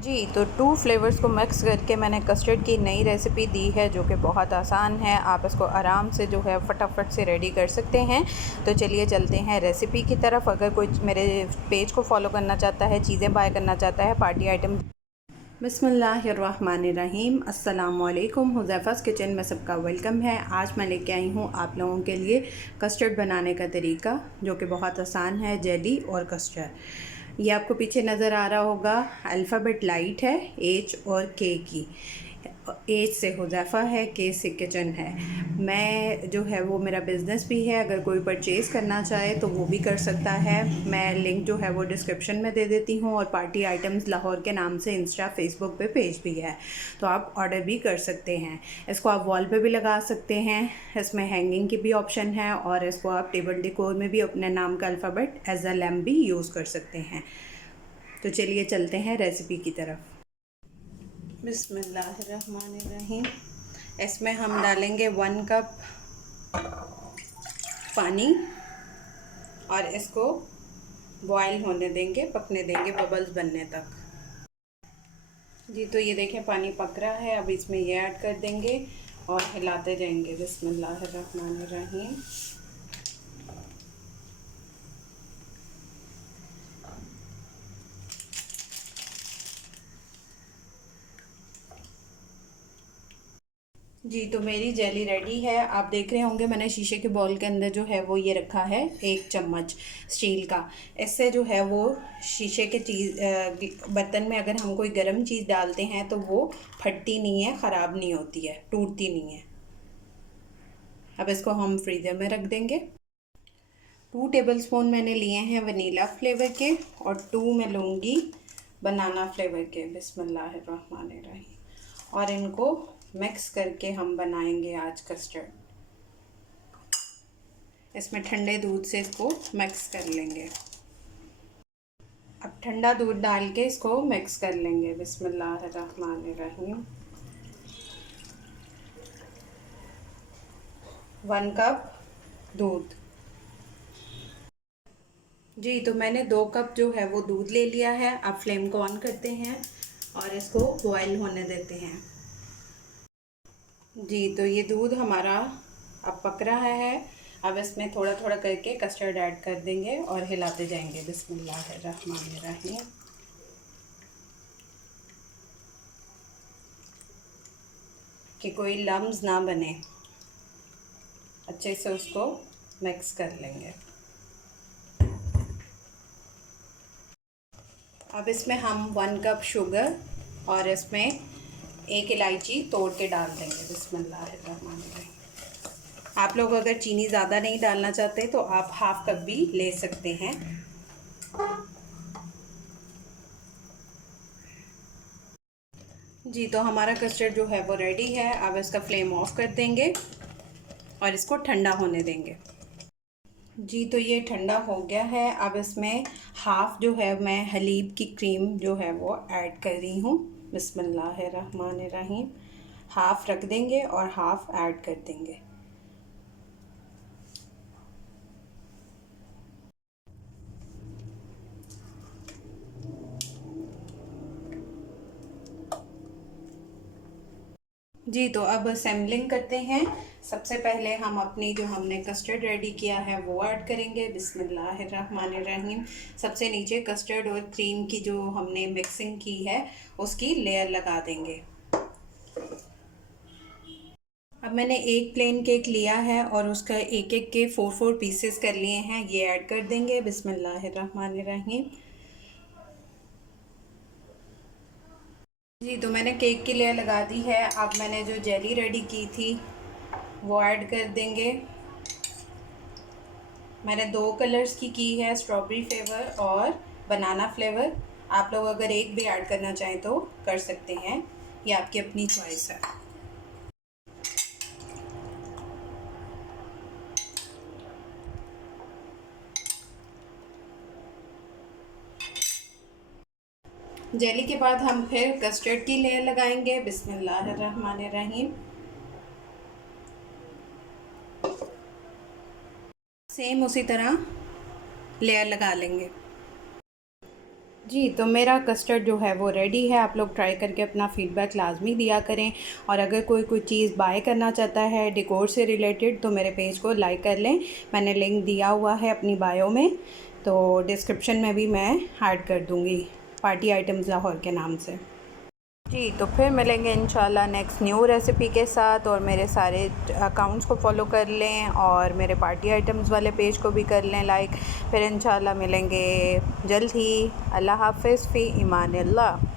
जी, तो 2 फ्लेवर्स को मिक्स करके मैंने कस्टर्ड की नई रेसिपी दी है, जो कि बहुत आसान है। आप इसको आराम से जो है फटाफट से रेडी कर सकते हैं। तो चलिए चलते हैं रेसिपी की तरफ। अगर कोई मेरे पेज को फॉलो करना चाहता है, चीज़ें बाय करना चाहता है, पार्टी आइटम। बिस्मिल्लाहिर्रहमानिर्रहीम, अस्सलामुअलैकुम। हुज़ैफ़ा's किचन में सबका वेलकम है। आज मैं लेके आई हूँ आप लोगों के लिए कस्टर्ड बनाने का तरीका, जो कि बहुत आसान है। जेली और कस्टर्ड, ये आपको पीछे नज़र आ रहा होगा। अल्फ़ाबेट लाइट है, एच और के की। एच से हुज़ैफ़ा है, के से किचन है। मैं जो है वो मेरा बिज़नेस भी है, अगर कोई परचेज़ करना चाहे तो वो भी कर सकता है। मैं लिंक जो है वो डिस्क्रिप्शन में दे देती हूँ, और पार्टी आइटम्स लाहौर के नाम से इंस्टा फेसबुक पे पेज भी है, तो आप ऑर्डर भी कर सकते हैं। इसको आप वॉल पे भी लगा सकते हैं, इसमें हैंगिंग की भी ऑप्शन है, और इसको आप टेबल डेकोर में भी अपने नाम का अल्फ़ाबेट एज अ लैम्प भी यूज़ कर सकते हैं। तो चलिए चलते हैं रेसिपी की तरफ। बिस्मिल्लाहिर्रहमानिर्रहीम। इसमें हम डालेंगे 1 कप पानी, और इसको बॉयल होने देंगे, पकने देंगे बबल्स बनने तक। जी, तो ये देखें पानी पक रहा है। अब इसमें ये ऐड कर देंगे और हिलाते जाएंगे। बिस्मिल्लाहिर्रहमानिर्रहीम। जी, तो मेरी जेली रेडी है। आप देख रहे होंगे मैंने शीशे के बॉल के अंदर जो है वो ये रखा है 1 चम्मच स्टील का। इससे जो है वो शीशे के बर्तन में अगर हम कोई गर्म चीज़ डालते हैं तो वो फटती नहीं है, ख़राब नहीं होती है, टूटती नहीं है। अब इसको हम फ्रीज़र में रख देंगे। 2 टेबलस्पून मैंने लिए हैं वनीला फ्लेवर के, और 2 मैं लूँगी बनाना फ्लेवर के। बिस्मिल्लाहिर्रहमानिर्रहीम। और इनको मिक्स करके हम बनाएंगे आज कस्टर्ड। इसमें ठंडे दूध से इसको मिक्स कर लेंगे। अब ठंडा दूध डाल के इसको मिक्स कर लेंगे। बिस्मिल्लाहिर्रहमानिर्रहीम। 1 कप दूध। जी, तो मैंने 2 कप जो है वो दूध ले लिया है। अब फ्लेम को ऑन करते हैं और इसको बॉयल होने देते हैं। जी, तो ये दूध हमारा अब पक रहा है। अब इसमें थोड़ा थोड़ा करके कस्टर्ड ऐड कर देंगे और हिलाते जाएंगे। बिस्मिल्लाहिर्रहमानिर्रहीम। कि कोई लम्स ना बने, अच्छे से उसको मिक्स कर लेंगे। अब इसमें हम 1 कप शुगर और इसमें 1 इलायची तोड़ के डाल देंगे। बिस्मिल्लाहिर्रहमानिर्रहीम। आप लोग अगर चीनी ज़्यादा नहीं डालना चाहते तो आप हाफ कप भी ले सकते हैं। जी, तो हमारा कस्टर्ड जो है वो रेडी है। अब इसका फ्लेम ऑफ कर देंगे और इसको ठंडा होने देंगे। जी, तो ये ठंडा हो गया है। अब इसमें हाफ़ जो है मैं हलीब की क्रीम जो है वो ऐड कर रही हूँ। बिस्मिल्लाहिर्रहमानिर्रहीम। हाफ़ रख देंगे और हाफ़ ऐड कर देंगे। जी, तो अब असेंबलिंग करते हैं। सबसे पहले हम अपनी जो हमने कस्टर्ड रेडी किया है वो ऐड करेंगे। बिस्मिल्लाहिर्रहमानिर्रहीम। सबसे नीचे कस्टर्ड और क्रीम की जो हमने मिक्सिंग की है उसकी लेयर लगा देंगे। अब मैंने एक प्लेन केक लिया है और उसका एक एक के 4 पीसेस कर लिए हैं, ये ऐड कर देंगे। बिस्मिल्लाहिर्रहमानिर्रहीम। जी, तो मैंने केक की लेयर लगा दी है। अब मैंने जो जेली रेडी की थी वो ऐड कर देंगे। मैंने 2 कलर्स की है, स्ट्रॉबेरी फ्लेवर और बनाना फ्लेवर। आप लोग अगर एक भी ऐड करना चाहें तो कर सकते हैं, ये आपकी अपनी चॉइस है। जेली के बाद हम फिर कस्टर्ड की लेयर लगाएंगे। बिस्मिल्लाहिर्रहमानिर्रहीम। सेम उसी तरह लेयर लगा लेंगे। जी, तो मेरा कस्टर्ड जो है वो रेडी है। आप लोग ट्राई करके अपना फ़ीडबैक लाज़मी दिया करें, और अगर कोई चीज़ बाय करना चाहता है डेकोर से रिलेटेड तो मेरे पेज को लाइक कर लें। मैंने लिंक दिया हुआ है अपनी बायो में, तो डिस्क्रिप्शन में भी मैं ऐड कर दूँगी, पार्टी आइटम्स लाहौर के नाम से। जी, तो फिर मिलेंगे इंशाल्लाह नेक्स्ट न्यू रेसिपी के साथ। और मेरे सारे अकाउंट्स को फॉलो कर लें और मेरे पार्टी आइटम्स वाले पेज को भी कर लें लाइक। फिर इंशाल्लाह मिलेंगे जल्द ही। अल्लाह हाफ़िज़, फ़ी ईमानिल्लाह।